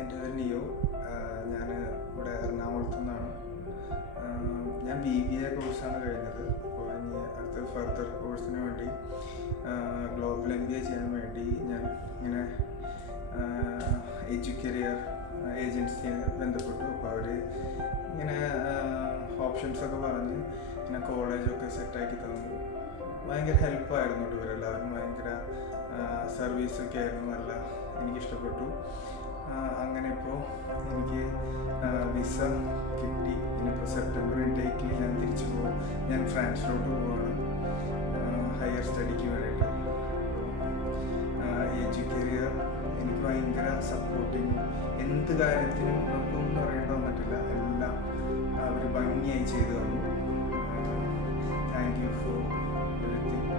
എൻ്റെ പേര് നിയോ. ഞാൻ ഇവിടെ എറണാകുളത്തു നിന്നാണ്. ഞാൻ BBA കോഴ്സാണ് കഴിഞ്ഞത്. അപ്പോൾ ഇനി അടുത്ത ഫർദർ കോഴ്സിന് വേണ്ടി ഗ്ലോബൽ MBA ചെയ്യാൻ വേണ്ടി ഞാൻ ഇങ്ങനെ എഡ്യൂക്കേരിയർ ഏജൻസിയെ ബന്ധപ്പെട്ടു. അപ്പോൾ അവർ ഇങ്ങനെ ഓപ്ഷൻസൊക്കെ പറഞ്ഞ് ഇങ്ങനെ കോളേജൊക്കെ സെറ്റാക്കി തന്നു. ഭയങ്കര ഹെൽപ്പായിരുന്നു കേട്ടോ. ഇവരെല്ലാവരും ഭയങ്കര സർവീസൊക്കെ ആയിരുന്നു. നല്ല എനിക്കിഷ്ടപ്പെട്ടു. അങ്ങനെ ഇപ്പോൾ എനിക്ക് വിസ കിട്ടി. ഇനിയിപ്പോൾ സെപ്റ്റംബർ ഇൻടേക്കിൽ ഞാൻ തിരിച്ചു പോകും. ഞാൻ ഫ്രാൻസിലോട്ട് പോവാണ് ഹയർ സ്റ്റഡിക്ക് വേണ്ടിയിട്ട്. എഡ്യൂക്കേരിയർ എനിക്ക് ഭയങ്കര സപ്പോർട്ടിങ്. എന്ത് കാര്യത്തിനും നമുക്കൊന്നും പറയേണ്ട വന്നിട്ടില്ല. എല്ലാം അവർ ഭംഗിയായി ചെയ്തു തന്നു. Thank you for everything.